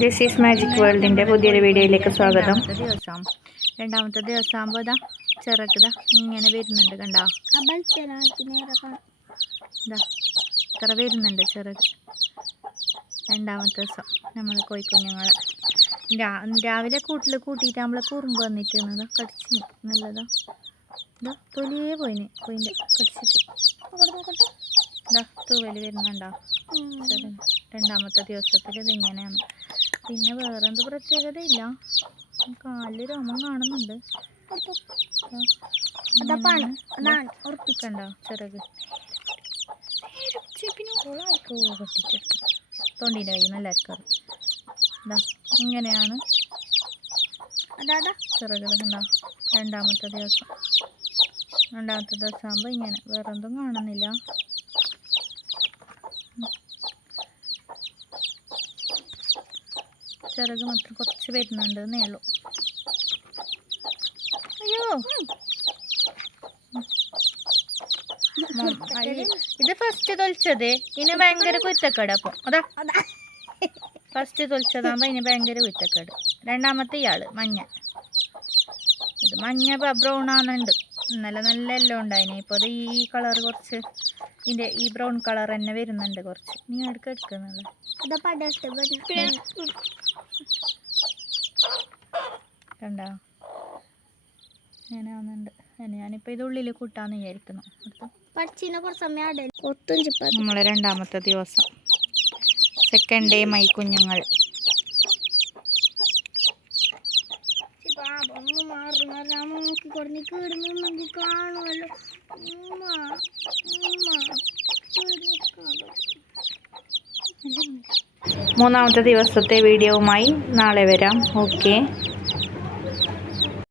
This is magic വേൾഡിൻ്റെ പുതിയൊരു വീഡിയോയിലേക്ക് സ്വാഗതം. രണ്ടാമത്തെ ദിവസം ആകുമ്പോൾ ഇതാ ചെറുക്കിതാ ഇങ്ങനെ വരുന്നുണ്ട്, കണ്ടോ? ഇതാ ഇത്ര വരുന്നുണ്ട് ചെറുക്ക്. രണ്ടാമത്തെ ദിവസം നമ്മൾ കോഴിക്കുഞ്ഞുങ്ങളെ രാവിലെ കൂട്ടിയിട്ട് നമ്മളെ കുറുമ്പ് വന്നിട്ട് കടിച്ചിന് നല്ലതാ. ഇതാ തൊലിയേ പോയിന് കോയിൻ്റെ കടിച്ചിട്ട്. ഇതാ തൂവല് വരുന്നുണ്ടോ? ചെറിയ രണ്ടാമത്തെ ദിവസത്തിൽ ഇതിങ്ങനെയാണ്. പിന്നെ വേറെന്ത് പ്രത്യേകത ഇല്ല, കാലിൽ രോമം കാണുന്നുണ്ട്. ഉറപ്പിക്കണ്ടോ ചെറുത് പൊട്ടിച്ചെടുക്കും. തൊണ്ടീൻ്റെ കയ്യിൽ നിന്ന് എല്ലാവർക്കും അറിയാം. ഇതാ ഇങ്ങനെയാണ് ചെറുകൾ. കണ്ടോ? രണ്ടാമത്തെ ദിവസം ആകുമ്പോൾ ഇങ്ങനെ, വേറെന്തും കാണുന്നില്ല. ചെറുത് മാത്രം കുറച്ച് വരുന്നുണ്ട് എന്നേ ഉള്ളൂ. അയ്യോ, ഇത് ഫസ്റ്റ് തൊലിച്ചത് ഇനി ഭയങ്കര കുറ്റക്കേട്. അപ്പം അതാ ഫസ്റ്റ് തൊലിച്ചതാകുമ്പോൾ ഇനി ഭയങ്കര കുറ്റക്കേട്. രണ്ടാമത്തെ ഇയാള് മഞ്ഞ, ഇത് മഞ്ഞ ബ്രൗൺ ആണെന്നുണ്ട്. ഇന്നലെ നല്ല എല്ലാം ഉണ്ടായിന്. ഇപ്പോൾ അത് ഈ കളർ കുറച്ച് ഇതിൻ്റെ ഈ ബ്രൗൺ കളർ തന്നെ വരുന്നുണ്ട് കുറച്ച്. നീ എടുക്കുന്നുള്ളു. കണ്ടോ? അങ്ങനെ ആവുന്നുണ്ട്. ഞാനിപ്പോൾ ഇത് ഉള്ളിൽ കൂട്ടാന്ന് വിചാരിക്കുന്നു. നമ്മളെ രണ്ടാമത്തെ ദിവസം, സെക്കൻഡ് ഡേ മൈ കുഞ്ഞുങ്ങൾ. മൂന്നാമത്തെ ദിവസത്തെ വീഡിയോവുമായി നാളെ വരാം. ഓക്കെ.